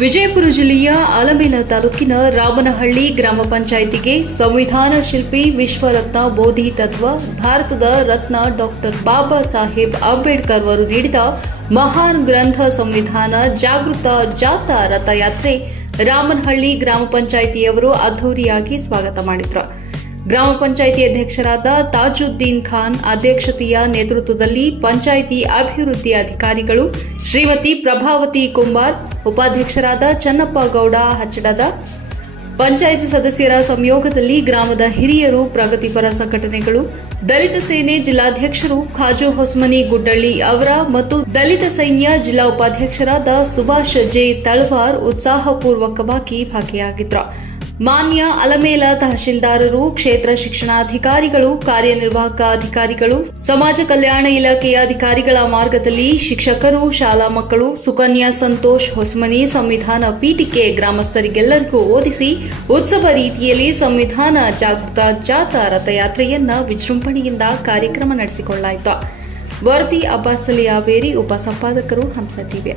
ವಿಜಯಪುರ ಜಿಲ್ಲೆಯ ಅಲಮೇಲ ತಾಲೂಕಿನ ರಾಮನಹಳ್ಳಿ ಗ್ರಾಮ ಪಂಚಾಯಿತಿಗೆ ಸಂವಿಧಾನ ಶಿಲ್ಪಿ ವಿಶ್ವರತ್ನ ಬೋಧಿ ತತ್ವ, ಭಾರತದ ರತ್ನ ಡಾಕ್ಟರ್ ಬಾಬಾ ಸಾಹೇಬ್ ಅಂಬೇಡ್ಕರ್ ಅವರು ನೀಡಿದ ಮಹಾನ್ ಗ್ರಂಥ ಸಂವಿಧಾನ ಜಾಗೃತ ಜಾಥಾ ರಥಯಾತ್ರೆ ರಾಮನಹಳ್ಳಿ ಗ್ರಾಮ ಪಂಚಾಯಿತಿಯವರು ಅದ್ದೂರಿಯಾಗಿ ಸ್ವಾಗತ ಮಾಡಿದ್ರು. ಗ್ರಾಮ ಪಂಚಾಯಿತಿ ಅಧ್ಯಕ್ಷರಾದ ತಾಜುದ್ದೀನ್ ಖಾನ್ ಅಧ್ಯಕ್ಷತೆಯ ನೇತೃತ್ವದಲ್ಲಿ ಪಂಚಾಯಿತಿ ಅಭಿವೃದ್ಧಿ ಅಧಿಕಾರಿಗಳು ಶ್ರೀಮತಿ ಪ್ರಭಾವತಿ ಕುಂಬಾರ್, ಉಪಾಧ್ಯಕ್ಷರಾದ ಚನ್ನಪ್ಪ ಗೌಡ ಹಚ್ಚಡದ. ಪಂಚಾಯಿತಿ ಸದಸ್ಯರ ಸಂಯೋಗದಲ್ಲಿ ಗ್ರಾಮದ ಹಿರಿಯರು ಪ್ರಗತಿಪರ ಸಂಘಟನೆಗಳು, ದಲಿತ ಸೇನೆ ಜಿಲ್ಲಾಧ್ಯಕ್ಷರು ಖಾಜು ಹೊಸ್ಮನಿ ಗುಡ್ಡಳ್ಳಿ ಅವರ ಮತ್ತು ದಲಿತ ಸೈನ್ಯ ಜಿಲ್ಲಾ ಉಪಾಧ್ಯಕ್ಷರಾದ ಸುಭಾಷ್ ಜೆ ತಳವಾರ್ ಉತ್ಸಾಹಪೂರ್ವಕವಾಗಿ ಭಾಗಿಯಾಗಿದ್ರು. ಮಾನ್ಯ ಅಲಮೇಲ ತಹಶೀಲ್ದಾರರು, ಕ್ಷೇತ್ರ ಶಿಕ್ಷಣಾಧಿಕಾರಿಗಳು ಕಾರ್ಯನಿರ್ವಾಹಕ ಅಧಿಕಾರಿಗಳು ಸಮಾಜ ಕಲ್ಯಾಣ ಇಲಾಖೆಯ ಅಧಿಕಾರಿಗಳ ಮಾರ್ಗದಲ್ಲಿ ಶಿಕ್ಷಕರು, ಶಾಲಾ ಮಕ್ಕಳು, ಸುಕನ್ಯಾ ಸಂತೋಷ್, ಹೊಸಮನಿ ಸಂವಿಧಾನ ಪೀಠಿಕೆ ಗ್ರಾಮಸ್ಥರಿಗೆಲ್ಲರಿಗೂ ಓದಿಸಿ ಉತ್ಸವ ರೀತಿಯಲ್ಲಿ ಸಂವಿಧಾನ ಜಾಗೃತ ಜಾಥಾ ರಥಯಾತ್ರೆಯನ್ನ ವಿಜೃಂಭಣೆಯಿಂದ ಕಾರ್ಯಕ್ರಮ ನಡೆಸಿಕೊಳ್ಳಲಾಯಿತು ವರದಿ ಅಬ್ಬಾಸಲಿ ಉಪ ಉಪಸಂಪಾದಕರು ಹಂಸ ಟಿವಿ.